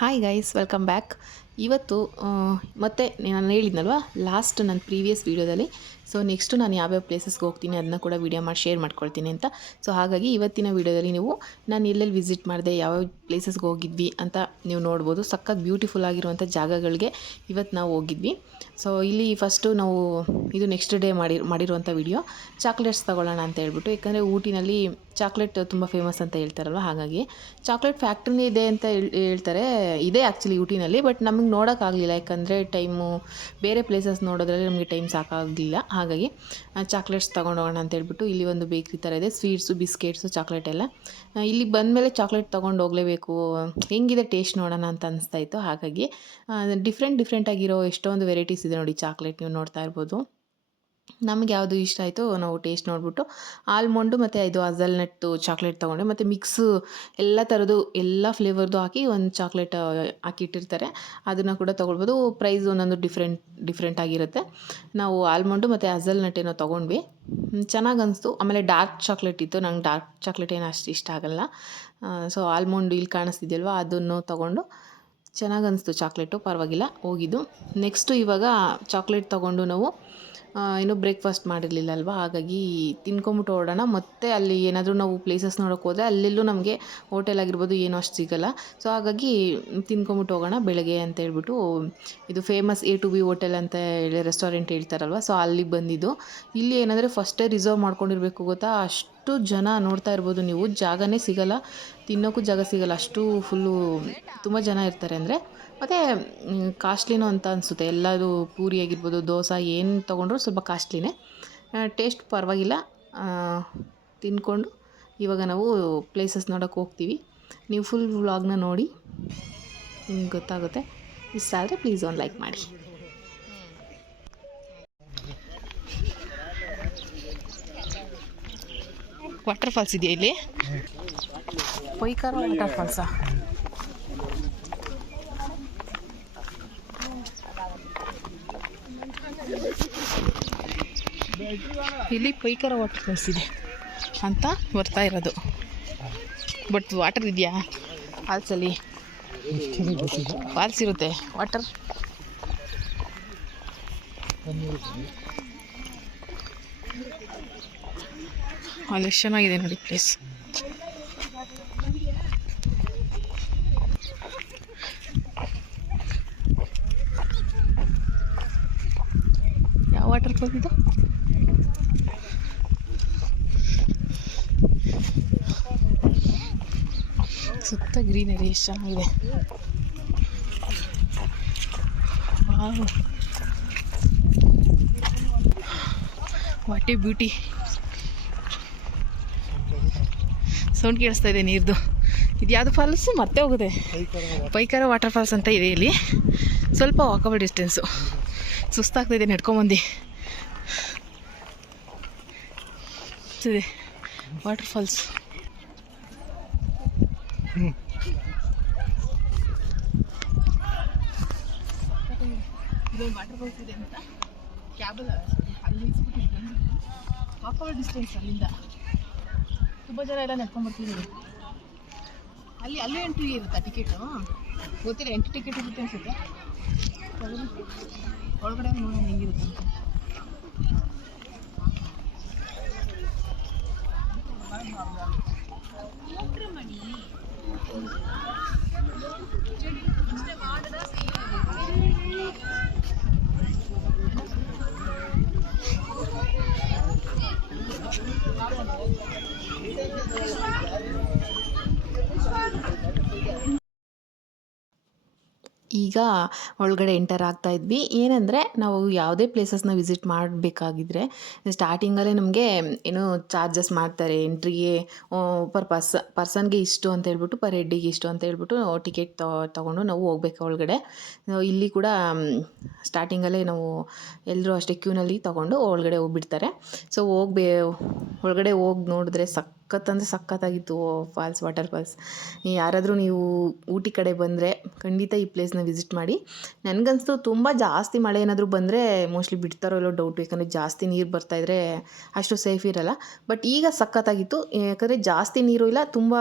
Hi guys, welcome back. ಇವತ್ತು ಮತ್ತೆ ನಾನು ಹೇಳಿದ್ನಲ್ವ ಲಾಸ್ಟ್ ನನ್ನ ಪ್ರೀವಿಯಸ್ ವೀಡಿಯೋದಲ್ಲಿ. ಸೊ ನೆಕ್ಸ್ಟು ನಾನು ಯಾವ್ಯಾವ ಪ್ಲೇಸಸ್ಗೆ ಹೋಗ್ತೀನಿ ಅದನ್ನ ಕೂಡ ವೀಡಿಯೋ ಮಾಡಿ ಶೇರ್ ಮಾಡ್ಕೊಳ್ತೀನಿ ಅಂತ. ಸೊ ಹಾಗಾಗಿ ಇವತ್ತಿನ ವೀಡಿಯೋದಲ್ಲಿ ನೀವು ನಾನು ಎಲ್ಲೆಲ್ಲಿ ವಿಸಿಟ್ ಮಾಡಿದೆ, ಯಾವ್ಯಾವ ಪ್ಲೇಸಸ್ಗೆ ಹೋಗಿದ್ವಿ ಅಂತ ನೀವು ನೋಡ್ಬೋದು. ಸಖತ್ ಬ್ಯೂಟಿಫುಲ್ ಆಗಿರುವಂಥ ಜಾಗಗಳಿಗೆ ಇವತ್ತು ನಾವು ಹೋಗಿದ್ವಿ. ಸೊ ಇಲ್ಲಿ ಫಸ್ಟು ನಾವು ಇದು ನೆಕ್ಸ್ಟ್ ಡೇ ಮಾಡಿರುವಂಥ ವಿಡಿಯೋ ಚಾಕ್ಲೇಟ್ಸ್ ತೊಗೊಳ್ಳೋಣ ಅಂತ ಹೇಳ್ಬಿಟ್ಟು. ಯಾಕಂದರೆ ಊಟಿನಲ್ಲಿ ಚಾಕ್ಲೇಟ್ ತುಂಬ ಫೇಮಸ್ ಅಂತ ಹೇಳ್ತಾರಲ್ವ, ಹಾಗಾಗಿ ಚಾಕ್ಲೇಟ್ ಫ್ಯಾಕ್ಟ್ರಿನೇ ಇದೆ ಅಂತ ಹೇಳ್ತಾರೆ. ಇದೆ ಆ್ಯಕ್ಚುಲಿ ಊಟಿನಲ್ಲಿ, ಬಟ್ ನಮಗೆ ನೋಡೋಕ್ಕಾಗಲಿಲ್ಲ. ಯಾಕಂದರೆ ಟೈಮು ಬೇರೆ ಪ್ಲೇಸಸ್ ನೋಡೋದ್ರಲ್ಲಿ ನಮಗೆ ಟೈಮ್ ಸಾಕಾಗಲಿಲ್ಲ. ಹಾಗಾಗಿ ಚಾಕ್ಲೇಟ್ಸ್ ತೊಗೊಂಡೋಗೋಣ ಅಂತ ಹೇಳ್ಬಿಟ್ಟು ಇಲ್ಲಿ ಒಂದು ಬೇಕ್ರಿ ಥರ ಇದೆ. ಸ್ವೀಟ್ಸು, ಬಿಸ್ಕೆಟ್ಸು, ಚಾಕ್ಲೇಟ್ ಎಲ್ಲ. ಇಲ್ಲಿಗೆ ಬಂದಮೇಲೆ ಚಾಕ್ಲೇಟ್ ತೊಗೊಂಡು ಹೋಗಲೇಬೇಕು, ಹೆಂಗಿದೆ ಟೇಸ್ಟ್ ನೋಡೋಣ ಅಂತ ಅನಿಸ್ತಾ ಇತ್ತು. ಹಾಗಾಗಿ ಡಿಫ್ರೆಂಟಾಗಿರೋ ಎಷ್ಟೊಂದು ವೆರೈಟೀಸ್ ಇದೆ ನೋಡಿ ಚಾಕ್ಲೇಟ್, ನೀವು ನೋಡ್ತಾ ಇರ್ಬೋದು. ನಮಗೆ ಯಾವುದು ಇಷ್ಟ ಆಯಿತು ನಾವು ಟೇಸ್ಟ್ ನೋಡಿಬಿಟ್ಟು ಆಲ್ಮಂಡು ಮತ್ತು ಇದು ಹಝಲ್ನಟ್ಟು ಚಾಕ್ಲೇಟ್ ತೊಗೊಂಡೆ. ಮತ್ತು ಮಿಕ್ಸು ಎಲ್ಲ ಥರದ್ದು ಎಲ್ಲ ಫ್ಲೇವರ್ದು ಹಾಕಿ ಒಂದು ಚಾಕ್ಲೇಟ್ ಹಾಕಿಟ್ಟಿರ್ತಾರೆ, ಅದನ್ನು ಕೂಡ ತೊಗೊಳ್ಬೋದು. ಪ್ರೈಸ್ ಒಂದೊಂದು ಡಿಫ್ರೆಂಟ್ ಆಗಿರುತ್ತೆ. ನಾವು ಆಲ್ಮಂಡು ಮತ್ತು ಹಝಲ್ನಟ್ ಏನೋ ತೊಗೊಂಡ್ವಿ, ಚೆನ್ನಾಗಿ ಅನಿಸ್ತು. ಆಮೇಲೆ ಡಾರ್ಕ್ ಚಾಕ್ಲೇಟ್ ಇತ್ತು, ನಂಗೆ ಡಾರ್ಕ್ ಚಾಕ್ಲೇಟ್ ಏನು ಅಷ್ಟು ಇಷ್ಟ ಆಗಲ್ಲ. ಸೊ ಆಲ್ಮಂಡು ಇಲ್ಲಿ ಕಾಣಿಸ್ತಿದೆಯಲ್ವ, ಅದನ್ನು ತೊಗೊಂಡು ಚೆನ್ನಾಗಿ ಅನಿಸ್ತು. ಚಾಕ್ಲೇಟು ಪರವಾಗಿಲ್ಲ ಹೋಗಿದ್ದು. ನೆಕ್ಸ್ಟು ಇವಾಗ ಚಾಕ್ಲೇಟ್ ತೊಗೊಂಡು ನಾವು ಇನ್ನೂ ಬ್ರೇಕ್ಫಾಸ್ಟ್ ಮಾಡಿರಲಿಲ್ಲ ಅಲ್ವಾ, ಹಾಗಾಗಿ ತಿನ್ಕೊಂಬಿಟ್ಟು ಹೊರಡೋಣ. ಮತ್ತು ಅಲ್ಲಿ ಏನಾದರೂ ನಾವು ಪ್ಲೇಸಸ್ ನೋಡೋಕೆ ಹೋದರೆ ಅಲ್ಲೆಲ್ಲೂ ನಮಗೆ ಹೋಟೆಲ್ ಆಗಿರ್ಬೋದು ಏನೂ ಅಷ್ಟು ಸಿಗೋಲ್ಲ. ಸೊ ಹಾಗಾಗಿ ತಿನ್ಕೊಂಬಿಟ್ಟು ಹೋಗೋಣ ಬೆಳಗ್ಗೆ ಅಂತ ಹೇಳ್ಬಿಟ್ಟು. ಇದು famous A to B hotel ಅಂತ ಹೇಳಿ ರೆಸ್ಟೋರೆಂಟ್ ಹೇಳ್ತಾರಲ್ವ, ಸೊ ಅಲ್ಲಿಗೆ ಬಂದಿದ್ದು. ಇಲ್ಲಿ ಏನಂದರೆ ಫಸ್ಟೇ ರಿಸರ್ವ್ ಮಾಡ್ಕೊಂಡಿರಬೇಕು ಗೊತ್ತಾ. ಅಷ್ಟು ಜನ ನೋಡ್ತಾ ಇರ್ಬೋದು ನೀವು, ಜಾಗನೇ ಸಿಗೋಲ್ಲ, ತಿನ್ನೋಕ್ಕೂ ಜಾಗ ಸಿಗೋಲ್ಲ, ಅಷ್ಟು ಫುಲ್ಲು ತುಂಬ ಜನ ಇರ್ತಾರೆ. ಅಂದರೆ ಮತ್ತು ಕಾಸ್ಟ್ಲಿನೂ ಅಂತ ಅನಿಸುತ್ತೆ. ಎಲ್ಲದು ಪೂರಿ ಆಗಿರ್ಬೋದು, ದೋಸೆ ಏನು ತೊಗೊಂಡ್ರೂ ಸ್ವಲ್ಪ ಕಾಸ್ಟ್ಲಿನೇ. ಟೇಸ್ಟ್ ಪರವಾಗಿಲ್ಲ. ತಿಂದ್ಕೊಂಡು ಇವಾಗ ನಾವು ಪ್ಲೇಸಸ್ ನೋಡೋಕೆ ಹೋಗ್ತೀವಿ. ನೀವು ಫುಲ್ ವ್ಲಾಗ್ನ ನೋಡಿ ನಿಮ್ಗೆ ಗೊತ್ತಾಗುತ್ತೆ. ಇಷ್ಟ ಆದರೆ ಪ್ಲೀಸ್ ಒಂದು ಲೈಕ್ ಮಾಡಿ. ವಾಟರ್ ಫಾಲ್ಸ್ ಇದೆಯಾ ಇಲ್ಲಿ? ಪೊಯ್ಕಾರ ವಾಟರ್ ಫಾಲ್ಸಾ? ಇಲ್ಲಿ ಪೊಯ್ಕಾರ ವಾಟರ್ ಫಾಲ್ಸ್ ಇದೆ ಅಂತ ಬರ್ತಾ ಇರೋದು. ಬಟ್ ವಾಟರ್ ಇದೆಯಾ ಫಾಲ್ಸಲ್ಲಿ? ಫಾಲ್ಸ್ ಇರುತ್ತೆ, ವಾಟರ್ ಅಲ್ಲಿ ಎಷ್ಟು ಚೆನ್ನಾಗಿದೆ ನೋಡಿ ಪ್ಲೇಸ್. ಯಾವ ವಾಟರ್ ಫಾಲ್ಸ್ ಇದು? ಸುತ್ತ ಗ್ರೀನರಿ ಎಷ್ಟು ಚೆನ್ನಾಗಿದೆ. What A beauty. ಸೌಂಡ್ ಕೇಳಿಸ್ತಾ ಇದೆ ನೀರ್ದು. ಇದು ಯಾವುದು ಫಾಲ್ಸು ಮತ್ತೆ ಹೋಗುತ್ತೆ? ಪೈಕಾರ ವಾಟರ್ ಫಾಲ್ಸ್ ಅಂತ ಇದೆ ಇಲ್ಲಿ. ಸ್ವಲ್ಪ ವಾಕಬಲ್ ಡಿಸ್ಟೆನ್ಸು. ಸುಸ್ತಾಗ್ತಾಯಿದೆ ನಡ್ಕೊಂಬಂದು. ಇದೆ ವಾಟರ್ ಫಾಲ್ಸ್. ಇದೊಂದು ವಾಟರ್ ಫಾಲ್ಸ್ ಇದೆ ಅಂತ ಕ್ಯಾಬಲ್ಲ ಅಲ್ಲಿ ವಾಕಬಲ್ ಡಿಸ್ಟೆನ್ಸ್. ಅಲ್ಲಿಂದ ತುಂಬ ಜನ ಎಲ್ಲ ನಡ್ಕೊಂಡ್ಬರ್ತಿದ್ದೀವಿ. ಅಲ್ಲೂ ಎಂಟ್ರಿ ಇರುತ್ತಾ ಟಿಕೆಟು? ಗೊತ್ತಿಲ್ಲ, ಎಂಟ್ರಿ ಟಿಕೆಟ್ ಇರುತ್ತೆ ಅನಿಸುತ್ತೆ. ಒಳಗಡೆ ನೋಡೋಣ ಹೆಂಗಿರುತ್ತೆ ಅಂತ. ಈಗ ಒಳಗಡೆ ಎಂಟರ್ ಆಗ್ತಾ ಇದ್ವಿ. ಏನಂದರೆ ನಾವು ಯಾವುದೇ ಪ್ಲೇಸಸ್ನ ವಿಸಿಟ್ ಮಾಡಬೇಕಾಗಿದ್ರೆ ಸ್ಟಾರ್ಟಿಂಗಲ್ಲೇ ನಮಗೆ ಏನು ಚಾರ್ಜಸ್ ಮಾಡ್ತಾರೆ ಎಂಟ್ರಿಗೆ. ಪರ್ಸನ್ಗೆ ಇಷ್ಟು ಅಂತ ಹೇಳ್ಬಿಟ್ಟು, ಪರ್ ಹೆಡ್ಡಿಗೆ ಇಷ್ಟು ಅಂತ ಹೇಳ್ಬಿಟ್ಟು ಟಿಕೆಟ್ ತೊಗೊಂಡು ನಾವು ಹೋಗ್ಬೇಕು ಒಳಗಡೆ. ಇಲ್ಲಿ ಕೂಡ ಸ್ಟಾರ್ಟಿಂಗಲ್ಲೇ ನಾವು ಎಲ್ಲರೂ ಅಷ್ಟೇ ಕ್ಯೂನಲ್ಲಿ ತೊಗೊಂಡು ಒಳಗಡೆ ಹೋಗ್ಬಿಡ್ತಾರೆ. ಸೊ ಒಳಗಡೆ ಹೋಗಿ ನೋಡಿದ್ರೆ ಸಖತ್ತಂದರೆ ಸಖತ್ತಾಗಿತ್ತು ಫಾಲ್ಸ್, ವಾಟರ್ ಫಾಲ್ಸ್. ಯಾರಾದರೂ ನೀವು ಊಟಿ ಕಡೆ ಬಂದರೆ ಖಂಡಿತ ಈ ಪ್ಲೇಸ್ನ ವಿಸಿಟ್ ಮಾಡಿ. ನನಗನ್ನಿಸ್ತು ತುಂಬ ಜಾಸ್ತಿ ಮಳೆ ಏನಾದರೂ ಬಂದರೆ ಮೋಸ್ಟ್ಲಿ ಬಿಡ್ತಾರೋ ಇಲ್ಲೋ ಡೌಟು, ಯಾಕಂದರೆ ಜಾಸ್ತಿ ನೀರು ಬರ್ತಾಯಿದ್ರೆ ಅಷ್ಟು ಸೇಫ್ ಇರೋಲ್ಲ. ಬಟ್ ಈಗ ಸಖತ್ತಾಗಿತ್ತು, ಯಾಕಂದರೆ ಜಾಸ್ತಿ ನೀರು ಇಲ್ಲ, ತುಂಬ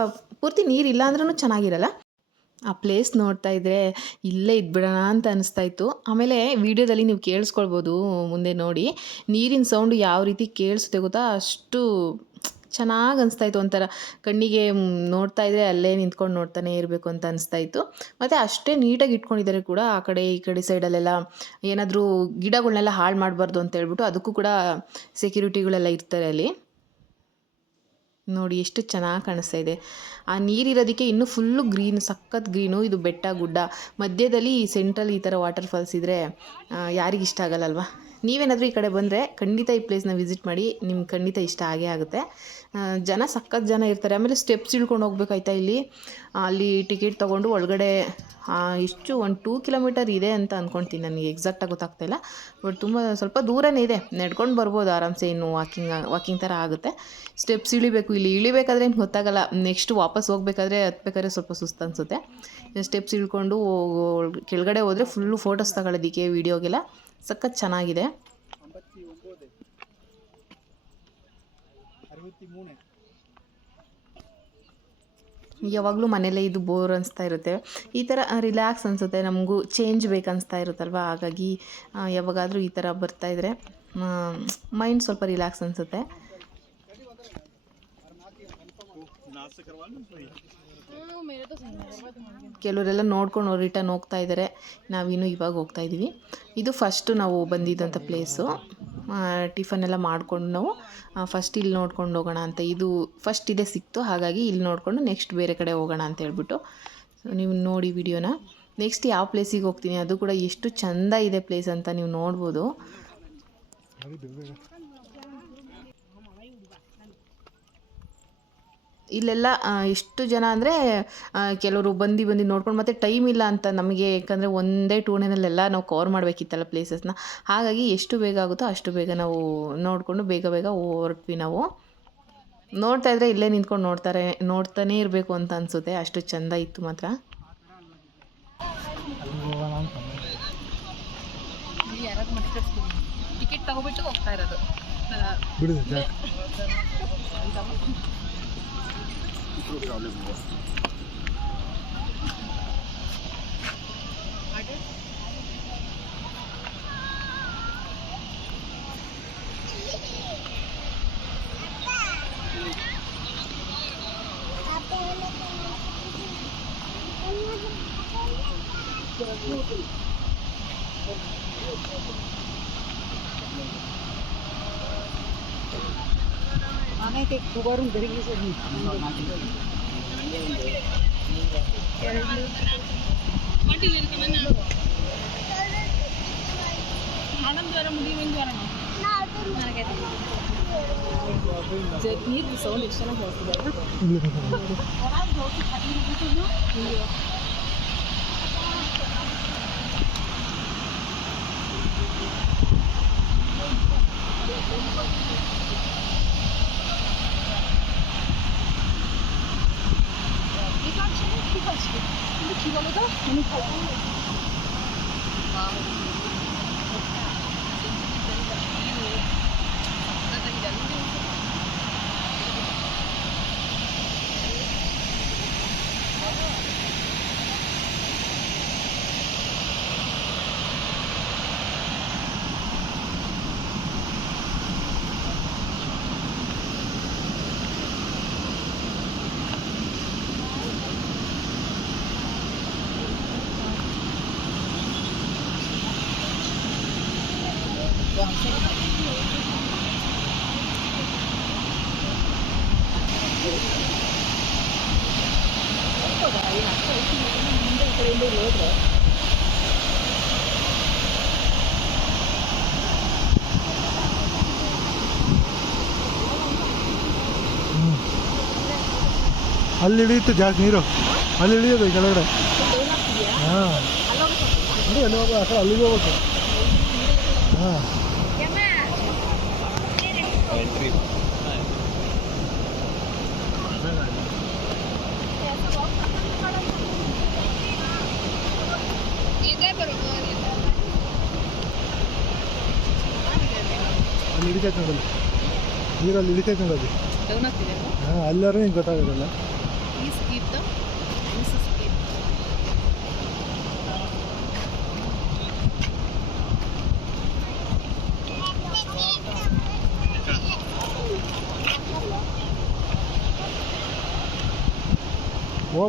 ಪೂರ್ತಿ ನೀರಿಲ್ಲ ಅಂದ್ರೂ ಚೆನ್ನಾಗಿರಲ್ಲ. ಆ ಪ್ಲೇಸ್ ನೋಡ್ತಾ ಇದ್ದರೆ ಇಲ್ಲೇ ಇದ್ಬಿಡೋಣ ಅಂತ ಅನಿಸ್ತಾ ಇತ್ತು. ಆಮೇಲೆ ವಿಡಿಯೋದಲ್ಲಿ ನೀವು ಕೇಳಿಸ್ಕೊಳ್ಬೋದು ಮುಂದೆ ನೋಡಿ, ನೀರಿನ ಸೌಂಡು ಯಾವ ರೀತಿ ಕೇಳಿಸುತ್ತೆ ಗೊತ್ತಾ? ಅಷ್ಟು ಚೆನ್ನಾಗಿ ಅನಿಸ್ತಾ ಇತ್ತು. ಒಂಥರ ಕಣ್ಣಿಗೆ ನೋಡ್ತಾ ಇದ್ದರೆ ಅಲ್ಲೇ ನಿಂತ್ಕೊಂಡು ನೋಡ್ತಾನೆ ಇರಬೇಕು ಅಂತ ಅನಿಸ್ತಾ ಇತ್ತು. ಮತ್ತು ಅಷ್ಟೇ ನೀಟಾಗಿ ಇಟ್ಕೊಂಡಿದ್ದಾರೆ ಕೂಡ. ಆ ಕಡೆ ಈ ಕಡೆ ಸೈಡಲ್ಲೆಲ್ಲ ಏನಾದರೂ ಗಿಡಗಳನ್ನೆಲ್ಲ ಹಾಳು ಮಾಡಬಾರ್ದು ಅಂತ ಹೇಳ್ಬಿಟ್ಟು ಅದಕ್ಕೂ ಕೂಡ ಸೆಕ್ಯೂರಿಟಿಗಳೆಲ್ಲ ಇರ್ತಾರೆ ಅಲ್ಲಿ. ನೋಡಿ ಎಷ್ಟು ಚೆನ್ನಾಗಿ ಕಾಣಿಸ್ತಾ ಇದೆ. ಆ ನೀರಿರೋದಕ್ಕೆ ಇನ್ನೂ ಫುಲ್ಲು ಗ್ರೀನ್, ಸಖತ್ ಗ್ರೀನು. ಇದು ಬೆಟ್ಟ ಗುಡ್ಡ ಮಧ್ಯದಲ್ಲಿ ಸೆಂಟ್ರಲ್ಲಿ ಈ ಥರ ವಾಟರ್ ಫಾಲ್ಸ್ ಇದ್ದರೆ ಯಾರಿಗಿಷ್ಟ ಆಗಲ್ಲಲ್ವಾ? ನೀವೇನಾದರೂ ಈ ಕಡೆ ಬಂದರೆ ಖಂಡಿತ ಈ ಪ್ಲೇಸ್ನ ವಿಸಿಟ್ ಮಾಡಿ, ನಿಮ್ಗೆ ಖಂಡಿತ ಇಷ್ಟ ಆಗೇ ಆಗುತ್ತೆ. ಜನ ಸಖತ್ ಜನ ಇರ್ತಾರೆ. ಆಮೇಲೆ ಸ್ಟೆಪ್ಸ್ ಇಳ್ಕೊಂಡು ಹೋಗ್ಬೇಕಾಯ್ತಾ ಇಲ್ಲಿ. ಅಲ್ಲಿ ಟಿಕೆಟ್ ತೊಗೊಂಡು ಒಳಗಡೆ ಎಷ್ಟು ಒಂದು 2 ಕಿಲೋಮೀಟರ್ ಇದೆ ಅಂತ ಅಂದ್ಕೊಳ್ತೀನಿ, ನನಗೆ ಎಕ್ಸಾಕ್ಟಾಗಿ ಗೊತ್ತಾಗ್ತಾಯಿಲ್ಲ. ಬಟ್ ಸ್ವಲ್ಪ ದೂರನೇ ಇದೆ, ನಡ್ಕೊಂಡು ಬರ್ಬೋದು ಆರಾಮ್ಸೆ. ಇನ್ನು ವಾಕಿಂಗ್ ಥರ ಆಗುತ್ತೆ. ಸ್ಟೆಪ್ಸ್ ಇಳಿಬೇಕು. ಇಲ್ಲಿ ಇಳಿಬೇಕಾದ್ರೆ ಏನು ಗೊತ್ತಾಗಲ್ಲ, ನೆಕ್ಸ್ಟ್ ವಾಪಸ್ ಹೋಗ್ಬೇಕಾದ್ರೆ ಹತ್ಬೇಕಾದ್ರೆ ಸ್ವಲ್ಪ ಸುಸ್ತು ಅನಿಸುತ್ತೆ. ಸ್ಟೆಪ್ಸ್ ಇಳ್ಕೊಂಡು ಕೆಳಗಡೆ ಹೋದರೆ ಫುಲ್ಲು ಫೋಟೋಸ್ ತಗೊಳ್ಳೋದಕ್ಕೆ, ವೀಡಿಯೋಗೆಲ್ಲ ಸಖತ್ ಚೆನ್ನಾಗಿದೆ. ಯಾವಾಗಲೂ ಮನೇಲೇ ಇದು ಬೋರ್ ಅನಿಸ್ತಾ ಇರುತ್ತೆ. ಈ ಥರ ರಿಲ್ಯಾಕ್ಸ್ ಅನಿಸುತ್ತೆ, ನಮಗೂ ಚೇಂಜ್ ಬೇಕನ್ನಿಸ್ತಾ ಇರುತ್ತಲ್ವ. ಹಾಗಾಗಿ ಯಾವಾಗಾದರೂ ಈ ಥರ ಬರ್ತಾಯಿದ್ರೆ ಮೈಂಡ್ ಸ್ವಲ್ಪ ರಿಲ್ಯಾಕ್ಸ್ ಅನಿಸುತ್ತೆ. ಕೆಲವರೆಲ್ಲ ನೋಡ್ಕೊಂಡು ರಿಟರ್ನ್ ಹೋಗ್ತಾ ಇದ್ದಾರೆ. ನಾವಿನ್ನೂ ಇವಾಗ ಹೋಗ್ತಾ ಇದ್ದೀವಿ. ಇದು ಫಸ್ಟು ನಾವು ಬಂದಿದ್ದಂಥ ಪ್ಲೇಸು. ಟಿಫನ್ ಎಲ್ಲ ಮಾಡಿಕೊಂಡು ನಾವು ಫಸ್ಟ್ ಇಲ್ಲಿ ನೋಡ್ಕೊಂಡು ಹೋಗೋಣ ಅಂತ, ಇದು ಫಸ್ಟ್ ಇದೇ ಸಿಕ್ತು. ಹಾಗಾಗಿ ಇಲ್ಲಿ ನೋಡಿಕೊಂಡು ನೆಕ್ಸ್ಟ್ ಬೇರೆ ಕಡೆ ಹೋಗೋಣ ಅಂತ ಹೇಳ್ಬಿಟ್ಟು. ಸೊ ನೀವು ನೋಡಿ ವಿಡಿಯೋನ. ನೆಕ್ಸ್ಟ್ ಯಾವ ಪ್ಲೇಸಿಗೆ ಹೋಗ್ತೀನಿ ಅದು ಕೂಡ ಎಷ್ಟು ಚೆಂದ ಇದೆ ಪ್ಲೇಸ್ ಅಂತ ನೀವು ನೋಡ್ಬೋದು. ಇಲ್ಲೆಲ್ಲ ಎಷ್ಟು ಜನ ಅಂದರೆ ಕೆಲವರು ಬಂದು ನೋಡ್ಕೊಂಡು ಮತ್ತೆ ಟೈಮ್ ಇಲ್ಲ ಅಂತ ನಮಗೆ, ಯಾಕಂದರೆ ಒಂದೇ 2 ಡೇನಲ್ಲೆಲ್ಲ ನಾವು ಕವರ್ ಮಾಡಬೇಕಿತ್ತಲ್ಲ ಪ್ಲೇಸಸ್ನ. ಹಾಗಾಗಿ ಎಷ್ಟು ಬೇಗ ಆಗುತ್ತೋ ಅಷ್ಟು ಬೇಗ ನಾವು ನೋಡಿಕೊಂಡು ಬೇಗ ಹೊರಟ್ವಿ ನಾವು. ನೋಡ್ತಾ ಇದ್ದರೆ ಇಲ್ಲೇ ನಿಂತ್ಕೊಂಡು ನೋಡ್ತಾನೇ ಇರಬೇಕು ಅಂತ ಅನಿಸುತ್ತೆ, ಅಷ್ಟು ಚೆಂದ ಇತ್ತು ಮಾತ್ರ. ಟಿಕೆಟ್ ತಗೋಬಿಟ್ಟು ಹೋಗ್ತಾ ಇರೋದು. ನೀರು ಸೌಂಡ್ ಎಷ್ಟು ಚೆನ್ನಾಗಿ ಹೇಳ್ತಿದ್ದಾರೆ. ಅಲ್ಲಿ ಇಳಿಯುತ್ತೆ ಜಾಸ್ತಿ ನೀರು, ಅಲ್ಲಿ ಇಳಿಯೋದು ಕೆಳಗಡೆ. ಹಾಂ ನೋಡಿ ಅಲ್ಲಿ ಹೋಗೋ, ಆ ಕಡೆ ಅಲ್ಲಿಗೆ ಹೋಗ್ಬೇಕು. ಹಾಂ ಅಲ್ಲಿ ಇಳಿತೈತೆ ನೋಡಲ್ಲಿ, ನೀರಲ್ಲಿ ಇಳಿತೈತೆ ನೋಡಲ್ಲಿ. ಹಾಂ ಅಲ್ಲಾರು ಹಿಂಗೆ ಗೊತ್ತಾಗೋದಲ್ಲ.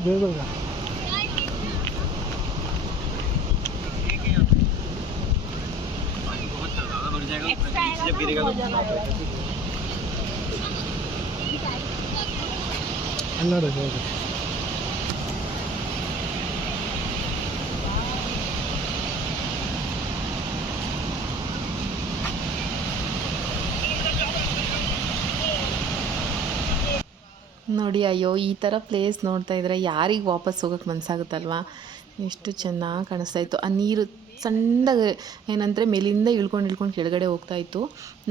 ಬೇಗ ಬೇಗ. ಅಲ್ಲ ರೀ ಬೇಗ. ನೋಡಿ ಅಯ್ಯೋ ಈ ಥರ ಪ್ಲೇಸ್ ನೋಡ್ತಾ ಇದ್ರೆ ಯಾರಿಗೆ ವಾಪಸ್ ಹೋಗೋಕ್ಕೆ ಮನಸ್ಸಾಗುತ್ತಲ್ವಾ. ಎಷ್ಟು ಚೆನ್ನಾಗಿ ಕಾಣಿಸ್ತಾ ಇತ್ತು. ಆ ನೀರು ಸಣ್ಣಗೆ ಏನಂದರೆ ಮೇಲಿಂದ ಇಳ್ಕೊಂಡು ಕೆಳಗಡೆ ಹೋಗ್ತಾಯಿತ್ತು.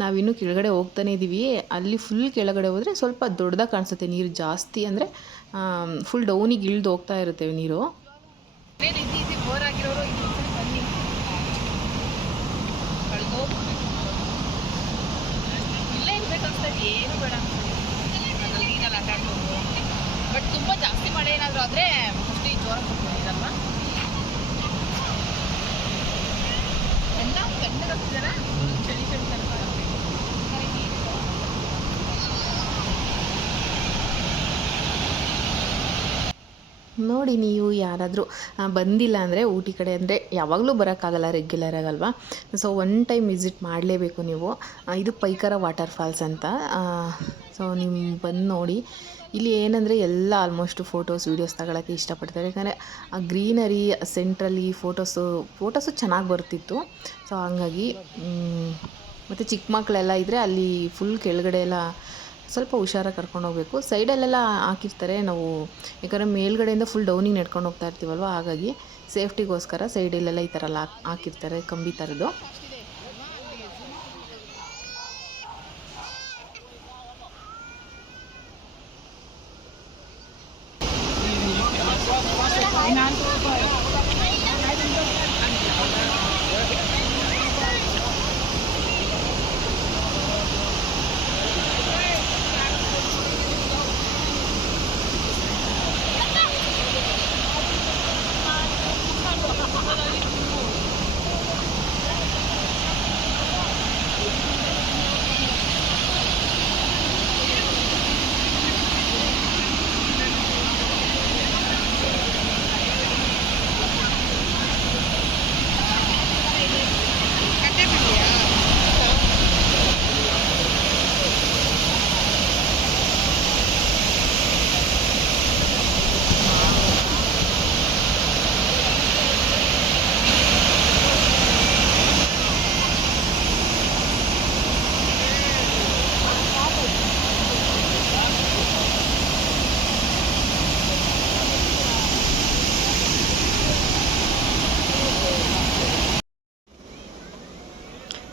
ನಾವಿನ್ನೂ ಕೆಳಗಡೆ ಹೋಗ್ತಾನೇ ಇದ್ದೀವಿ. ಅಲ್ಲಿ ಫುಲ್ ಕೆಳಗಡೆ ಹೋದರೆ ಸ್ವಲ್ಪ ದೊಡ್ಡದಾಗಿ ಕಾಣಿಸುತ್ತೆ ನೀರು. ಜಾಸ್ತಿ ಅಂದರೆ ಫುಲ್ ಡೌನಿಗೆ ಇಳಿದು ಹೋಗ್ತಾ ಇರುತ್ತೆ ನೀರು. ಏನು ಬೇಡ ನೀರಲ್ಲಿ ಆಟ ಆಡ್ಬೋದು. ಬಟ್ ತುಂಬ ಜಾಸ್ತಿ ಮಳೆ ಏನಾದರೂ ಆದರೆ ಮೋಸ್ಟ್ಲಿ ಜೋರಾಗಿ ಹೋಗ್ಬೋದಿರಲ್ವ. ಎಲ್ಲ ತಣ್ಣಗಾಗ್ತಿದಾರ ಚಳಿ ಚಳಿ ಸ್ವಲ್ಪ. ನೋಡಿ ನೀವು ಯಾರಾದರೂ ಬಂದಿಲ್ಲ ಅಂದರೆ ಊಟಿ ಕಡೆ ಅಂದರೆ ಯಾವಾಗಲೂ ಬರೋಕ್ಕಾಗಲ್ಲ, ರೆಗ್ಯುಲರ್ ಆಗಲ್ವಾ. ಸೊ ಒನ್ ಟೈಮ್ ವಿಸಿಟ್ ಮಾಡಲೇಬೇಕು ನೀವು. ಇದು ಪೈಕರ ವಾಟರ್ ಫಾಲ್ಸ್ ಅಂತ. ಸೊ ನೀವು ಬಂದು ನೋಡಿ. ಇಲ್ಲಿ ಏನಂದರೆ ಎಲ್ಲ ಆಲ್ಮೋಸ್ಟ್ ಫೋಟೋಸ್ ವೀಡಿಯೋಸ್ ತಗೊಳ್ಳೋಕ್ಕೆ ಇಷ್ಟಪಡ್ತಾರೆ. ಯಾಕಂದರೆ ಆ ಗ್ರೀನರಿ ಸೆಂಟ್ರಲ್ಲಿ ಫೋಟೋಸು ಚೆನ್ನಾಗಿ ಬರ್ತಿತ್ತು. ಸೊ ಹಂಗಾಗಿ ಮತ್ತು ಚಿಕ್ಕ ಮಕ್ಕಳೆಲ್ಲ ಇದ್ದರೆ ಅಲ್ಲಿ ಫುಲ್ ಕೆಳಗಡೆ ಎಲ್ಲ ಸ್ವಲ್ಪ ಹುಷಾರಾಗಿ ಕರ್ಕೊಂಡು ಹೋಗಬೇಕು. ಸೈಡಲ್ಲೆಲ್ಲ ಹಾಕಿರ್ತಾರೆ. ನಾವು ಯಾಕಂದರೆ ಮೇಲ್ಗಡೆಯಿಂದ ಫುಲ್ ಡೌನಿಗೆ ನಡ್ಕೊಂಡು ಹೋಗ್ತಾ ಇರ್ತೀವಲ್ವ, ಹಾಗಾಗಿ ಸೇಫ್ಟಿಗೋಸ್ಕರ ಸೈಡಲ್ಲೆಲ್ಲ ಈ ಥರ ಎಲ್ಲ ಹಾಕಿರ್ತಾರೆ ಕಂಬಿ ಥರದ್ದು.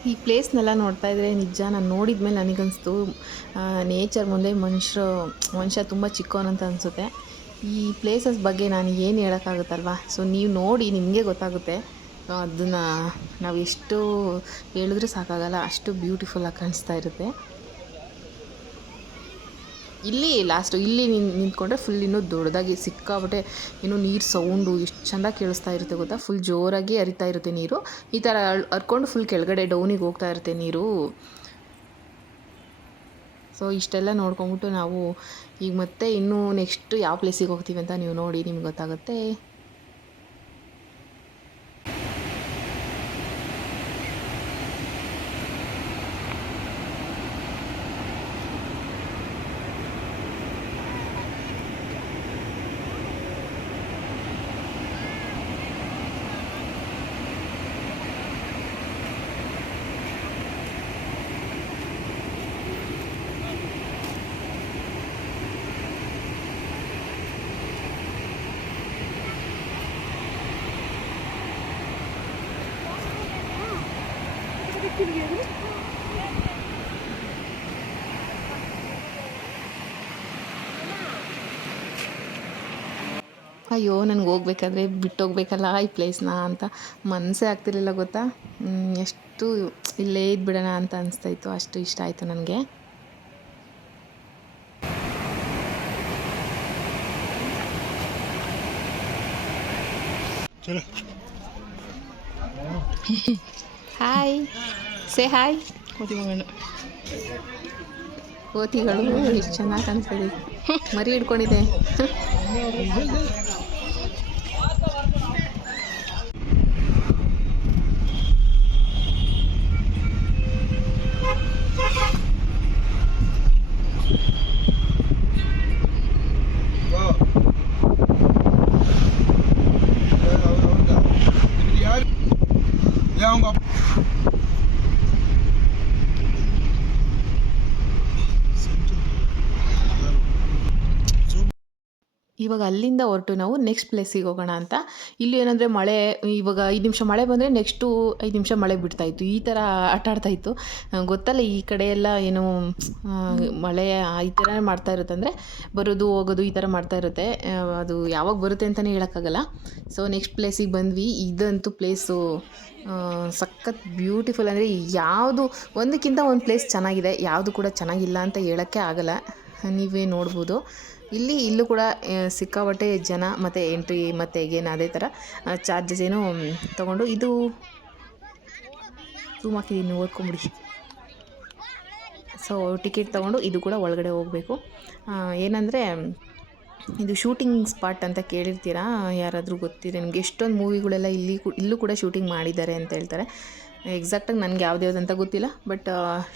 ಈ ಪ್ಲೇಸ್ನೆಲ್ಲ ನೋಡ್ತಾ ಇದ್ದರೆ ನಿಜ ನಾನು ನೋಡಿದ ಮೇಲೆ ನನಗನ್ನಿಸ್ತು ನೇಚರ್ ಮುಂದೆ ಮನುಷ್ಯ ತುಂಬ ಚಿಕ್ಕವನಂತ ಅನಿಸುತ್ತೆ. ಈ ಪ್ಲೇಸಸ್ ಬಗ್ಗೆ ನಾನು ಏನು ಹೇಳೋಕ್ಕಾಗುತ್ತಲ್ವ. ಸೊ ನೀವು ನೋಡಿ ನಿಮಗೆ ಗೊತ್ತಾಗುತ್ತೆ. ಅದನ್ನು ನಾವು ಎಷ್ಟು ಹೇಳಿದ್ರೆ ಸಾಕಾಗಲ್ಲ, ಅಷ್ಟು ಬ್ಯೂಟಿಫುಲ್ಲಾಗಿ ಕಾಣಿಸ್ತಾ ಇರುತ್ತೆ. ಇಲ್ಲಿ ಲಾಸ್ಟು ಇಲ್ಲಿ ನಿಂತ್ಕೊಂಡ್ರೆ ಫುಲ್ ಇನ್ನೂ ದೊಡ್ಡದಾಗಿ ಸಿಕ್ಕಾಬಿಟ್ಟೆ ಇನ್ನೂ ನೀರು ಸೌಂಡು ಎಷ್ಟು ಚೆಂದ ಕೇಳಿಸ್ತಾ ಇರುತ್ತೆ ಗೊತ್ತಾ. ಫುಲ್ ಜೋರಾಗಿ ಹರಿತಾ ಇರುತ್ತೆ ನೀರು. ಈ ಥರ ಹರ್ಕೊಂಡು ಫುಲ್ ಕೆಳಗಡೆ ಡೌನಿಗೆ ಹೋಗ್ತಾ ಇರುತ್ತೆ ನೀರು. ಸೊ ಇಷ್ಟೆಲ್ಲ ನೋಡ್ಕೊಂಬಿಟ್ಟು ನಾವು ಈಗ ಮತ್ತೆ ಇನ್ನೂ ನೆಕ್ಸ್ಟ್ ಯಾವ ಪ್ಲೇಸಿಗೆ ಹೋಗ್ತೀವಿ ಅಂತ ನೀವು ನೋಡಿ ನಿಮ್ಗೆ ಗೊತ್ತಾಗುತ್ತೆ. ಅಯ್ಯೋ ನನಗೆ ಹೋಗ್ಬೇಕಾದ್ರೆ ಬಿಟ್ಟೋಗ್ಬೇಕಲ್ಲ ಈ ಪ್ಲೇಸ್ನ ಅಂತ ಮನಸ್ಸೇ ಆಗ್ತಿರ್ಲಿಲ್ಲ ಗೊತ್ತಾ. ಎಷ್ಟು ಇಲ್ಲೇ ಇದ್ಬಿಡೋಣ ಅಂತ ಅನಿಸ್ತಾಯಿತ್ತು. ಅಷ್ಟು ಇಷ್ಟ ಆಯಿತು ನನಗೆ. Hi, say hi. ಕೋತಿಗಳು ಎಷ್ಟು ಚೆನ್ನಾಗಿ ಕಾಣಿಸ್ತಿದೆ, ಮರಿ ಹಿಡ್ಕೊಂಡಿದೆ. ಇವಾಗ ಅಲ್ಲಿಂದ ಹೊರಟು ನಾವು ನೆಕ್ಸ್ಟ್ ಪ್ಲೇಸಿಗೆ ಹೋಗೋಣ ಅಂತ. ಇಲ್ಲಿ ಏನಂದರೆ ಮಳೆ, ಇವಾಗ 5 ನಿಮಿಷ ಮಳೆ ಬಂದರೆ ನೆಕ್ಸ್ಟು 5 ನಿಮಿಷ ಮಳೆ ಬಿಡ್ತಾಯಿತ್ತು, ಈ ಥರ ಆಟ ಆಡ್ತಾಯಿತ್ತು. ಗೊತ್ತಲ್ಲ ಈ ಕಡೆ ಎಲ್ಲ ಏನು ಮಳೆ ಈ ಥರ ಮಾಡ್ತಾ ಇರುತ್ತೆ, ಅಂದರೆ ಬರೋದು ಹೋಗೋದು ಈ ಥರ ಮಾಡ್ತಾ ಇರುತ್ತೆ. ಅದು ಯಾವಾಗ ಬರುತ್ತೆ ಅಂತಲೇ ಹೇಳೋಕ್ಕಾಗಲ್ಲ. ಸೊ ನೆಕ್ಸ್ಟ್ ಪ್ಲೇಸಿಗೆ ಬಂದ್ವಿ. ಇದಂತೂ ಪ್ಲೇಸು ಸಖತ್ ಬ್ಯೂಟಿಫುಲ್, ಅಂದರೆ ಯಾವುದು ಒಂದಕ್ಕಿಂತ ಒಂದು ಪ್ಲೇಸ್ ಚೆನ್ನಾಗಿದೆ, ಯಾವುದು ಕೂಡ ಚೆನ್ನಾಗಿಲ್ಲ ಅಂತ ಹೇಳೋಕ್ಕೆ ಆಗಲ್ಲ. ನೀವೇ ನೋಡ್ಬೋದು. ಇಲ್ಲೂ ಕೂಡ ಸಿಕ್ಕಾಪಟ್ಟೆ ಜನ ಮತ್ತು ಎಂಟ್ರಿ ಮತ್ತು ಎಗೇನ್ ಅದೇ ಥರ ಚಾರ್ಜಸ್ ಏನೋ ತೊಗೊಂಡು, ಇದು ಝೂಮ್ ಹಾಕಿದ್ದೀನಿ ಓದ್ಕೊಂಬಿಡಿ. ಸೊ ಟಿಕೆಟ್ ತೊಗೊಂಡು ಇದು ಕೂಡ ಒಳಗಡೆ ಹೋಗಬೇಕು. ಏನಂದರೆ ಇದು ಶೂಟಿಂಗ್ ಸ್ಪಾಟ್ ಅಂತ ಕೇಳಿರ್ತೀರಾ, ಯಾರಾದರೂ ಗೊತ್ತಿದೆ ನಿಮಗೆ? ಎಷ್ಟೊಂದು ಮೂವಿಗಳೆಲ್ಲ ಇಲ್ಲೂ ಕೂಡ ಶೂಟಿಂಗ್ ಮಾಡಿದ್ದಾರೆ ಅಂತ ಹೇಳ್ತಾರೆ. ಎಕ್ಸಾಕ್ಟಾಗಿ ನನಗೆ ಯಾವುದ್ಯಾವ್ದಂತ ಗೊತ್ತಿಲ್ಲ, ಬಟ್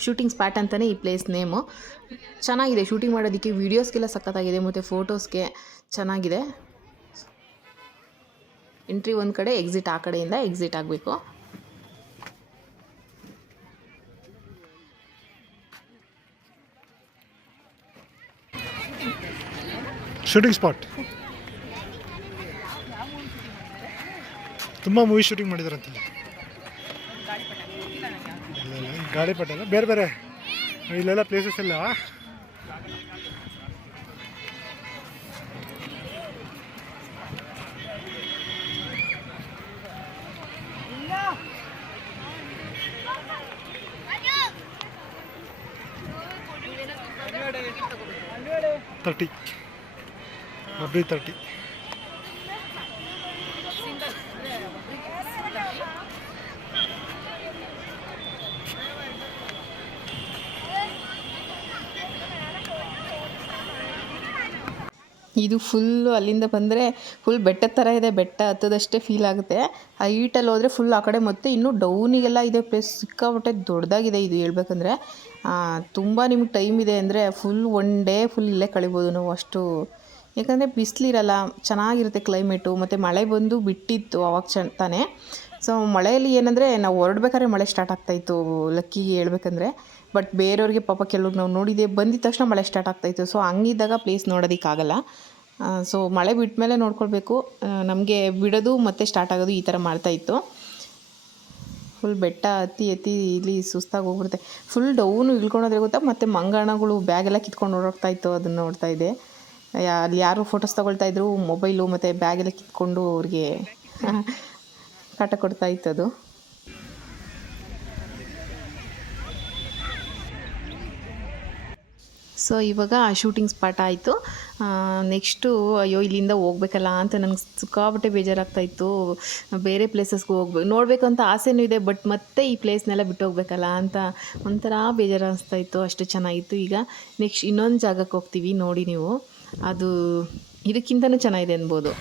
ಶೂಟಿಂಗ್ ಸ್ಪಾಟ್ ಅಂತಲೇ ಈ ಪ್ಲೇಸ್ ನೇಮು. ಚೆನ್ನಾಗಿದೆ ಶೂಟಿಂಗ್ ಮಾಡೋದಕ್ಕೆ, ವೀಡಿಯೋಸ್ಗೆಲ್ಲ ಸಖತ್ತಾಗಿದೆ ಮತ್ತು ಫೋಟೋಸ್ಗೆ ಚೆನ್ನಾಗಿದೆ. ಎಂಟ್ರಿ ಒಂದು ಕಡೆ, ಎಕ್ಸಿಟ್ ಆ ಕಡೆಯಿಂದ ಎಕ್ಸಿಟ್ ಆಗಬೇಕು. ಶೂಟಿಂಗ್ ಸ್ಪಾಟ್ ತುಂಬ ಮೂವಿ ಶೂಟಿಂಗ್ ಮಾಡಿದಾರಂತೆ. ಗಾಳಿಪಟ ಅಲ್ಲ, ಬೇರೆ ಬೇರೆ ಇಲ್ಲೆಲ್ಲ ಪ್ಲೇಸಸ್ ಎಲ್ಲ $30 every 30. ಇದು ಫುಲ್ಲು ಅಲ್ಲಿಂದ ಬಂದರೆ ಫುಲ್ ಬೆಟ್ಟದ ಥರ ಇದೆ, ಬೆಟ್ಟ ಹತ್ತದಷ್ಟೇ ಫೀಲ್ ಆಗುತ್ತೆ. ಹೈಟಲ್ಲಿ ಹೋದರೆ ಫುಲ್ ಆ ಕಡೆ, ಮತ್ತು ಇನ್ನೂ ಡೌನಿಗೆಲ್ಲ ಇದೆ ಪ್ಲೇಸ್, ಸಿಕ್ಕಾಪಟ್ಟೆ ದೊಡ್ಡದಾಗಿದೆ ಇದು ಹೇಳ್ಬೇಕಂದ್ರೆ. ತುಂಬ ನಿಮ್ಗೆ ಟೈಮ್ ಇದೆ ಅಂದರೆ ಫುಲ್ ಒನ್ ಡೇ ಫುಲ್ ಇಲ್ಲೇ ಕಳಿಬೋದು ನಾವು, ಅಷ್ಟು. ಯಾಕಂದರೆ ಬಿಸಿಲಿರಲ್ಲ, ಚೆನ್ನಾಗಿರುತ್ತೆ ಕ್ಲೈಮೇಟು, ಮತ್ತು ಮಳೆ ಬಂದು ಬಿಟ್ಟಿತ್ತು ಅವಾಗ ತಾನೇ. ಸೊ ಮಳೆಯಲ್ಲಿ ಏನಂದರೆ ನಾವು ಹೊರಡ್ಬೇಕಾದ್ರೆ ಮಳೆ ಸ್ಟಾರ್ಟ್ ಆಗ್ತಾಯಿತ್ತು ಲಕ್ಕಿಗೆ ಹೇಳ್ಬೇಕಂದ್ರೆ. ಬಟ್ ಬೇರೆಯವ್ರಿಗೆ ಪಾಪ ಕೆಲವ್ರು ನಾವು ನೋಡಿದ್ದೆ ಬಂದಿದ್ದ ತಕ್ಷಣ ಮಳೆ ಸ್ಟಾರ್ಟ್ ಆಗ್ತಾಯಿತ್ತು. ಸೊ ಹಂಗಿದ್ದಾಗ ಪ್ಲೇಸ್ ನೋಡೋದಕ್ಕಾಗಲ್ಲ. ಸೊ ಮಳೆ ಬಿಟ್ಟ ಮೇಲೆ ನೋಡ್ಕೊಳ್ಬೇಕು. ನಮಗೆ ಬಿಡೋದು ಮತ್ತು ಸ್ಟಾರ್ಟ್ ಆಗೋದು ಈ ಥರ ಮಾಡ್ತಾಯಿತ್ತು. ಫುಲ್ ಬೆಟ್ಟ ಹತ್ತಿ ಇಲ್ಲಿ ಸುಸ್ತಾಗಿ ಹೋಗ್ಬಿಡುತ್ತೆ. ಫುಲ್ ಡೌನು ಇಳ್ಕೊಳೋದ್ರೆ ಗೊತ್ತಾ, ಮತ್ತು ಮಂಗನಗಳು ಬ್ಯಾಗೆಲ್ಲ ಕಿತ್ಕೊಂಡು ಓಡಾಡ್ತಾಯಿತ್ತು, ಅದನ್ನು ನೋಡ್ತಾಯಿದ್ದೆ. ಅಲ್ಲಿ ಯಾರು ಫೋಟೋಸ್ ತೊಗೊಳ್ತಾಯಿದ್ರು, ಮೊಬೈಲು ಮತ್ತು ಬ್ಯಾಗೆಲ್ಲ ಕಿತ್ಕೊಂಡು ಅವ್ರಿಗೆ ಕಾಟ ಕೊಡ್ತಾಯಿತ್ತು ಅದು. ಸೊ ಇವಾಗ ಶೂಟಿಂಗ್ ಸ್ಪಾಟ್ ಆಯಿತು. ನೆಕ್ಸ್ಟು ಅಯ್ಯೋ ಇಲ್ಲಿಂದ ಹೋಗ್ಬೇಕಲ್ಲ ಅಂತ ನನಗೆ ಸಿಕ್ಕಾಪಟ್ಟೆ ಬೇಜಾರಾಗ್ತಾಯಿತ್ತು. ಬೇರೆ ಪ್ಲೇಸಸ್ಗೆ ನೋಡಬೇಕಂತ ಆಸೆನೂ ಇದೆ, ಬಟ್ ಮತ್ತೆ ಈ ಪ್ಲೇಸ್ನೆಲ್ಲ ಬಿಟ್ಟು ಹೋಗ್ಬೇಕಲ್ಲ ಅಂತ ಒಂಥರ ಬೇಜಾರು ಅನಿಸ್ತಾಯಿತ್ತು. ಅಷ್ಟು ಚೆನ್ನಾಗಿತ್ತು. ಈಗ ನೆಕ್ಸ್ಟ್ ಇನ್ನೊಂದು ಜಾಗಕ್ಕೆ ಹೋಗ್ತೀವಿ, ನೋಡಿ ನೀವು, ಅದು ಇದಕ್ಕಿಂತನೂ ಚೆನ್ನಾಗಿದೆ ಅನ್ಬೋದು.